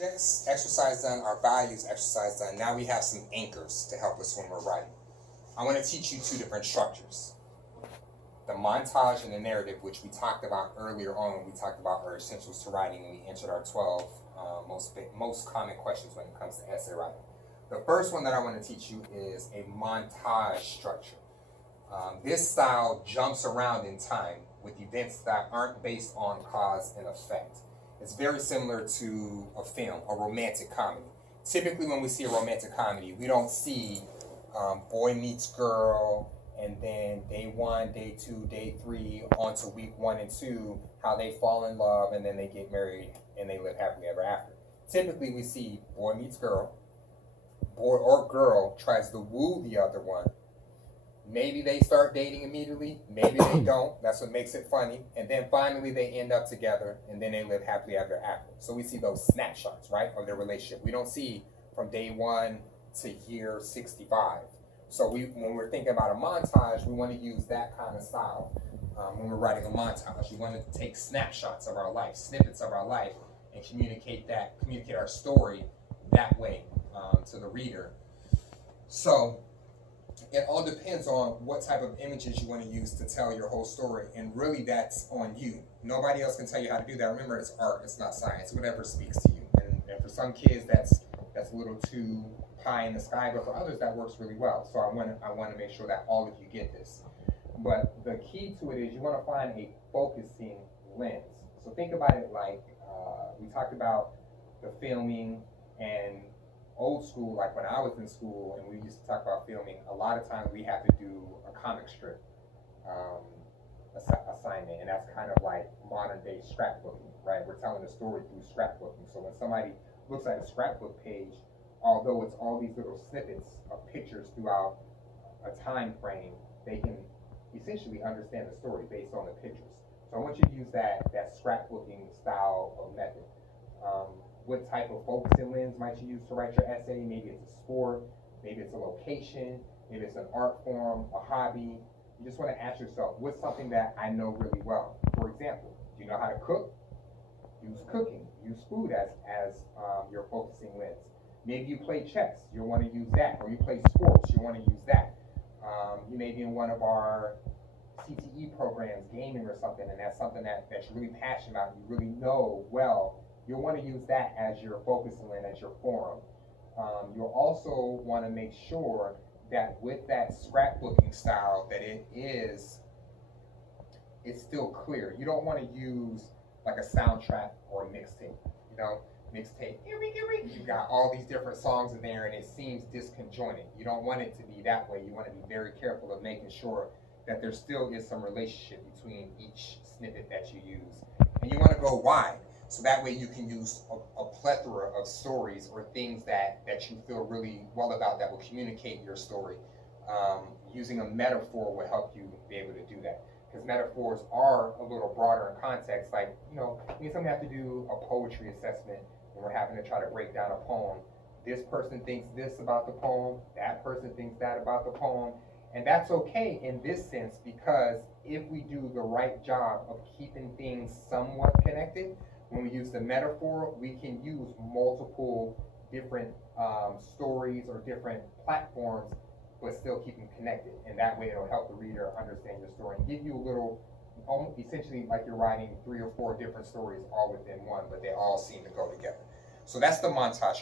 Exercise done, our values exercise done. Now we have some anchors to help us when we're writing. I want to teach you two different structures. The montage and the narrative, which we talked about earlier on when we talked about our essentials to writing and we answered our 12 most common questions when it comes to essay writing. The first one that I want to teach you is a montage structure. This style jumps around in time with events that aren't based on cause and effect. It's very similar to a film, a romantic comedy. Typically when we see a romantic comedy, we don't see boy meets girl, and then day 1, day 2, day 3, on to week 1 and 2, how they fall in love and then they get married and they live happily ever after. Typically we see boy meets girl, boy or girl tries to woo the other one. Maybe they start dating immediately, maybe they don't. That's what makes it funny. And then finally they end up together and then they live happily ever after. So we see those snapshots, right, of their relationship. We don't see from day 1 to year 65. So when we're thinking about a montage, we want to use that kind of style. When we're writing a montage, we want to take snapshots of our life, snippets of our life, and communicate our story that way to the reader. So it all depends on what type of images you want to use to tell your whole story, and really that's on you. Nobody else can tell you how to do that. Remember, it's art, it's not science. Whatever speaks to you. And for some kids, that's a little too pie in the sky, but for others that works really well. So I want to make sure that all of you get this. But the key to it is you want to find a focusing lens. So think about it like we talked about the filming and old school, like when I was in school and we used to talk about filming, a lot of times we have to do a comic strip assignment, and that's kind of like modern day scrapbooking, right? We're telling a story through scrapbooking. So when somebody looks at a scrapbook page, although it's all these little snippets of pictures throughout a time frame, they can essentially understand the story based on the pictures. So I want you to use that scrapbooking style of method. What type of focusing lens might you use to write your essay? Maybe it's a sport, maybe it's a location, maybe it's an art form, a hobby. You just want to ask yourself, what's something that I know really well? For example, do you know how to cook? Use cooking, use food as your focusing lens. Maybe you play chess, you'll want to use that. Or you play sports, you want to use that. You may be in one of our CTE programs, gaming or something, and that's something that you're really passionate about, you really know well. You'll want to use that as your focusing lens, as your forum. You'll also want to make sure that with that scrapbooking style that it's still clear. You don't want to use like a soundtrack or a mixtape, mixtape. You've got all these different songs in there and it seems disconjointed. You don't want it to be that way. You want to be very careful of making sure that there still is some relationship between each snippet that you use. And you want to go wide. So that way you can use a plethora of stories or things that you feel really well about that will communicate your story. Using a metaphor will help you be able to do that. Because metaphors are a little broader in context. Like, anytime we have to do a poetry assessment and we're having to try to break down a poem, this person thinks this about the poem, that person thinks that about the poem. And that's okay in this sense, because if we do the right job of keeping things somewhat connected, when we use the metaphor, we can use multiple different stories or different platforms, but still keep them connected. And that way it'll help the reader understand your story and give you a little, essentially like you're writing 3 or 4 different stories all within one, but they all seem to go together. So that's the montage structure.